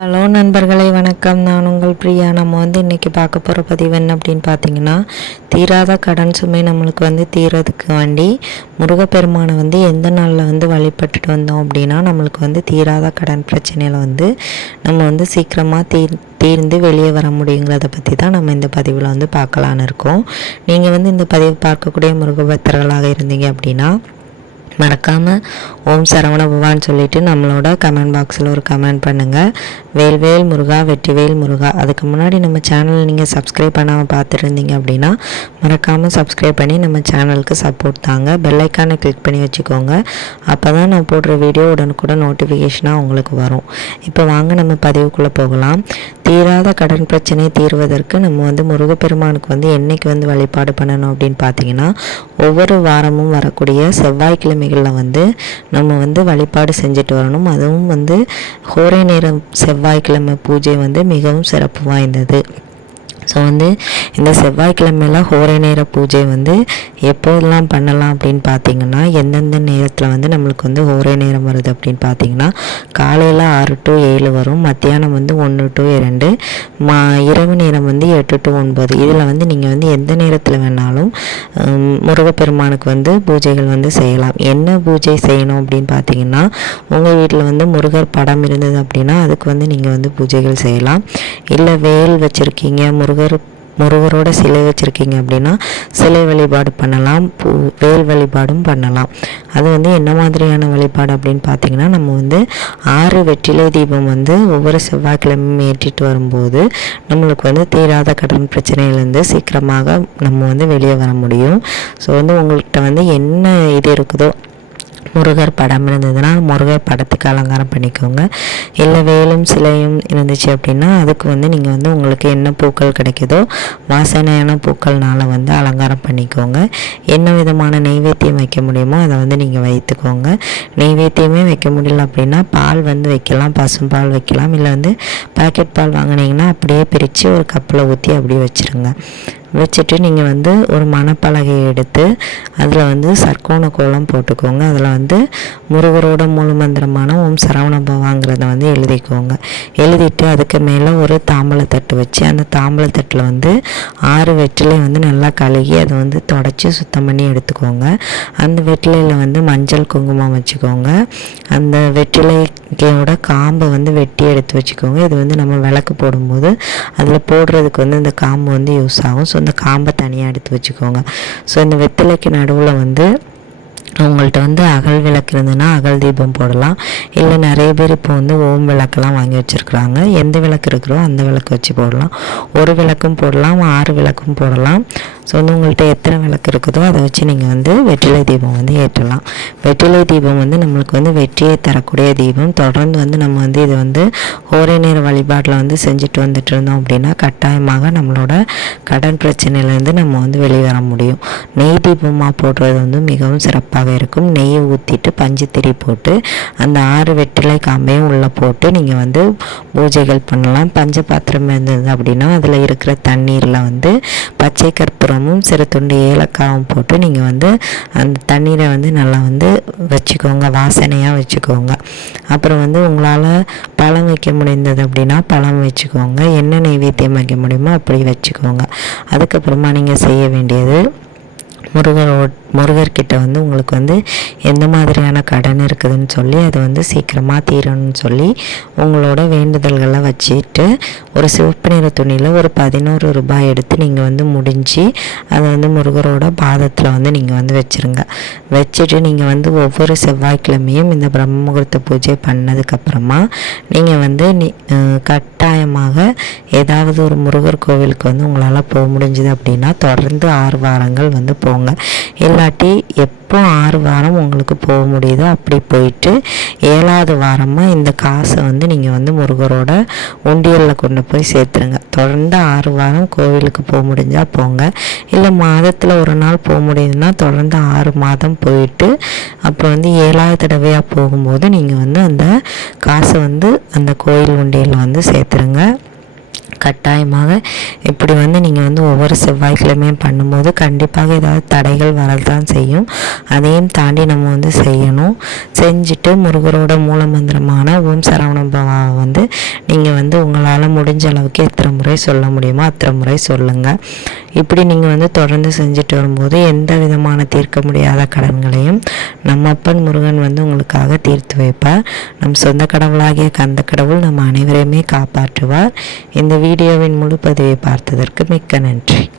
Hello நண்பர்களே வணக்கம். நான் உங்கள் பிரியா. நம்ம வந்து இன்றைக்கி பார்க்க போகிற பதிவு என்ன அப்படின்னு பார்த்தீங்கன்னா தீராத கடன் சுமை நம்மளுக்கு வந்து தீரதுக்கு வேண்டி முருகப்பெருமானை வந்து எந்த நாளில் வந்து வழிபட்டுட்டு வந்தோம் அப்படின்னா நம்மளுக்கு வந்து தீராத கடன் பிரச்சனையில் வந்து நம்ம வந்து சீக்கிரமாக தீர் தீர்ந்து வெளியே வர முடியுங்கிறத பற்றி தான் நம்ம இந்த பதிவில் வந்து பார்க்கலான்னு இருக்கோம். நீங்கள் வந்து இந்த பதிவு பார்க்கக்கூடிய முருகபக்தர்களாக இருந்தீங்க அப்படின்னா மறக்காமல் ஓம் சரவண பவான்னு சொல்லிவிட்டு நம்மளோட கமெண்ட் பாக்ஸில் ஒரு கமெண்ட் பண்ணுங்கள் வேல்வேல் முருகா வெற்றிவேல் முருகா. அதுக்கு முன்னாடி நம்ம சேனலை நீங்கள் சப்ஸ்கிரைப் பண்ணாமல் பார்த்துருந்தீங்க அப்படின்னா மறக்காமல் சப்ஸ்கிரைப் பண்ணி நம்ம சேனலுக்கு சப்போர்ட் தாங்க. பெல்லைக்கானை கிளிக் பண்ணி வச்சுக்கோங்க. அப்போ தான் நான் போடுற வீடியோ உடனுக்குடன் நோட்டிஃபிகேஷனாக உங்களுக்கு வரும். இப்போ வாங்க நம்ம பதிவுக்குள்ளே போகலாம். தீராத கடன் பிரச்சனை தீர்வதற்கு நம்ம வந்து முருகப்பெருமானுக்கு வந்து என்னைக்கு வந்து வழிபாடு பண்ணணும் அப்படின்னு பார்த்தீங்கன்னா ஒவ்வொரு வாரமும் வரக்கூடிய செவ்வாய்க்கிழமை செவ்வாய்க்கிழமைகளில் வந்து நம்ம வந்து வழிபாடு செஞ்சுட்டு வரணும். அதுவும் வந்து ஹோரை நேரம் செவ்வாய்க்கிழமை பூஜை வந்து மிகவும் சிறப்பு வாய்ந்தது. ஸோ வந்து இந்த செவ்வாய்க்கிழமையில ஹோரை நேர பூஜை வந்து எப்போதெல்லாம் பண்ணலாம் அப்படின்னு பார்த்தீங்கன்னா எந்தெந்த நேரத்தில் வந்து நம்மளுக்கு வந்து ஹோரை நேரம் வருது அப்படின்னு பார்த்தீங்கன்னா காலையில் ஆறு டு ஏழு வரும் மத்தியானம் வந்து ஒன்று டு இரண்டு மா இரவு நேரம் வந்து எட்டு டு ஒன்பது. இதில் வந்து நீங்கள் வந்து எந்த நேரத்தில் வேணாலும் முருகப்பெருமானுக்கு வந்து பூஜைகள் வந்து செய்யலாம். என்ன பூஜை செய்யணும் அப்படின்னு பார்த்தீங்கன்னா உங்கள் வீட்டில் வந்து முருகர் படம் இருந்தது அப்படின்னா அதுக்கு வந்து நீங்கள் வந்து பூஜைகள் செய்யலாம். இல்லை வேல் வச்சுருக்கீங்க முருகர் முருகரோட சிலை வச்சுருக்கீங்க அப்படின்னா சிலை வழிபாடு பண்ணலாம் பூ வேல் வழிபாடும் பண்ணலாம். அது வந்து என்ன மாதிரியான வழிபாடு அப்படின்னு பார்த்தீங்கன்னா நம்ம வந்து ஆறு வெற்றிலை தீபம் வந்து ஒவ்வொரு செவ்வாய்க்கிழமையும் ஏற்றிட்டு வரும்போது நம்மளுக்கு வந்து தீராத கடன் பிரச்சனையிலேருந்து சீக்கிரமாக நம்ம வந்து வெளியே வர முடியும். ஸோ வந்து உங்கள்கிட்ட வந்து என்ன இது இருக்குதோ முருகர் படம் இருந்ததுன்னா முருகர் படத்துக்கு அலங்காரம் பண்ணிக்கோங்க. இல்லை வேலும் சிலையும் இருந்துச்சு அப்படின்னா அதுக்கு வந்து நீங்கள் வந்து உங்களுக்கு என்ன பூக்கள் கிடைக்குதோ வாசனையான பூக்கள்னால வந்து அலங்காரம் பண்ணிக்கோங்க. என்ன விதமான நெய்வேத்தியம் வைக்க முடியுமோ அதை வந்து நீங்கள் வைத்துக்கோங்க. நெய்வேத்தியமே வைக்க முடியல அப்படின்னா பால் வந்து வைக்கலாம் பசும்பால் வைக்கலாம். இல்லை வந்து பாக்கெட் பால் வாங்கினீங்கன்னா அப்படியே பிரித்து ஒரு கப்பில் ஊற்றி அப்படியே வச்சுருங்க. வச்சுட்டு நீங்கள் வந்து ஒரு மணப்பலகையை எடுத்து அதில் வந்து சர்க்கோண கோலம் போட்டுக்கோங்க. அதில் வந்து முருகரோட மூல மந்திரமான ஓம் சரவண பவாங்கிறத வந்து எழுதிக்கோங்க. எழுதிட்டு அதுக்கு மேலே ஒரு தாம்பழத்தட்டு வச்சு அந்த தாம்பழத்தட்டில் வந்து ஆறு வெற்றிலை வந்து நல்லா கழுகி அதை வந்து தொடச்சி சுத்தம் பண்ணி எடுத்துக்கோங்க. அந்த வெற்றிலையில் வந்து மஞ்சள் குங்குமம் வச்சுக்கோங்க. அந்த வெற்றிலைக்கையோட காம்பை வந்து வெட்டி எடுத்து வச்சுக்கோங்க. இது வந்து நம்ம விளக்கு போடும்போது அதில் போடுறதுக்கு வந்து இந்த காம்பு வந்து யூஸ் ஆகும். ஸோ இந்த காம்பை தனியாக எடுத்து வச்சுக்கோங்க. ஸோ இந்த வெத்தலைக்கு நடுவில் வந்து அவங்கள்ட்ட வந்து அகல் விளக்கு இருந்ததுன்னா அகல் தீபம் போடலாம். இல்லை நிறைய பேர் இப்போ வந்து ஓம் விளக்கெல்லாம் வாங்கி வச்சுருக்குறாங்க. எந்த விளக்கு இருக்கிறோ அந்த விளக்கு வச்சு போடலாம். ஒரு விளக்கும் போடலாம் ஆறு விளக்கும் போடலாம். ஸோ வந்து உங்கள்கிட்ட எத்தனை விளக்கு இருக்குதோ அதை வச்சு நீங்கள் வந்து வெற்றிலை தீபம் வந்து ஏற்றலாம். வெற்றிலை தீபம் வந்து நம்மளுக்கு வந்து வெற்றியை தரக்கூடிய தீபம். தொடர்ந்து வந்து நம்ம வந்து இதை வந்து ஒரே நேர வழிபாட்டில் வந்து செஞ்சுட்டு வந்துட்டு இருந்தோம் அப்படின்னா கட்டாயமாக நம்மளோட கடன் பிரச்சனையிலேருந்து நம்ம வந்து வெளியே வர முடியும். நெய் தீபமாக போடுறது வந்து மிகவும் சிறப்பாக இருக்கும். நெய்யை ஊற்றிட்டு பஞ்சுத்திரி போட்டு அந்த ஆறு வெற்றிலை காம்பையும் உள்ளே போட்டு நீங்கள் வந்து பூஜைகள் பண்ணலாம். பஞ்ச பாத்திரம் இருந்தது அப்படின்னா அதில் இருக்கிற தண்ணீரில் வந்து பச்சை கற்பூரம் சீரகமும் சிறு துண்டு ஏலக்காவும் போட்டு நீங்கள் வந்து அந்த தண்ணீரை வந்து நல்லா வந்து வச்சுக்கோங்க வாசனையாக வச்சுக்கோங்க. அப்புறம் வந்து உங்களால் பழம் வைக்க முடிந்தது அப்படின்னா பழம் வச்சுக்கோங்க. என்ன நைவேத்தியம் வைக்க முடியுமோ அப்படி வச்சுக்கோங்க. அதுக்கப்புறமா நீங்கள் செய்ய வேண்டியது முருகரோ முருகர்கிட்ட வந்து உங்களுக்கு வந்து எந்த மாதிரியான கடன் இருக்குதுன்னு சொல்லி அது வந்து சீக்கிரமாக தீரணும்னு சொல்லி உங்களோட வேண்டுதல்களை வச்சுட்டு ஒரு சிவப்பு நிற துணியில் ஒரு பதினோரு ரூபாய் எடுத்து நீங்கள் வந்து முடிஞ்சு அதை வந்து முருகரோட பாதத்தில் வந்து நீங்கள் வந்து வச்சுருங்க. வச்சுட்டு நீங்கள் வந்து ஒவ்வொரு செவ்வாய்க்கிழமையும் இந்த பிரம்ம முகூர்த்த பூஜை பண்ணதுக்கப்புறமா நீங்கள் வந்து நீ கட்டாயமாக ஏதாவது ஒரு முருகர் கோவிலுக்கு வந்து உங்களால் போக முடிஞ்சுது அப்படின்னா தொடர்ந்து ஆறு வாரங்கள் வந்து போங்க. இல்லை இல்லாட்டி எப்போ ஆறு வாரம் உங்களுக்கு போக முடியுதோ அப்படி போயிட்டு ஏழாவது வாரமாக இந்த காசை வந்து நீங்கள் வந்து முருகரோட உண்டியலில் கொண்டு போய் சேர்த்துருங்க. தொடர்ந்து ஆறு வாரம் கோவிலுக்கு போக முடிஞ்சால் போங்க. இல்லை மாதத்தில் ஒரு நாள் போக முடியுதுன்னா தொடர்ந்து ஆறு மாதம் போயிட்டு அப்போ வந்து ஏழாவது தடவையாக போகும்போது நீங்கள் வந்து அந்த காசை வந்து அந்த கோயில் உண்டியலில் வந்து சேர்த்துருங்க. கட்டாயமாக இப்படி வந்து நீங்கள் வந்து ஒவ்வொரு செவ்வாய்க்கிழமையும் பண்ணும்போது கண்டிப்பாக ஏதாவது தடைகள் வரதான் செய்யும். அதையும் தாண்டி நம்ம வந்து செய்யணும். செஞ்சுட்டு முருகரோட மூலமந்திரமான ஓம் சரவண பவாவை வந்து நீங்கள் வந்து உங்களால் முடிஞ்ச அளவுக்கு எத்தனை முறை சொல்ல முடியுமோ அத்தனை முறை சொல்லுங்கள் இப்படி நீங்கள் வந்து தொடர்ந்து செஞ்சுட்டு வரும்போது எந்த விதமான தீர்க்க முடியாத கடன்களையும் நம்ம அப்பன் முருகன் வந்து உங்களுக்காக தீர்த்து வைப்பார். நம் சொந்த கடவுளாகிய கந்த கடவுள் நம்ம அனைவரையுமே காப்பாற்றுவார். இந்த வீ வீடியோவின் முழு பதிவை பார்த்ததற்கு மிக்க நன்றி.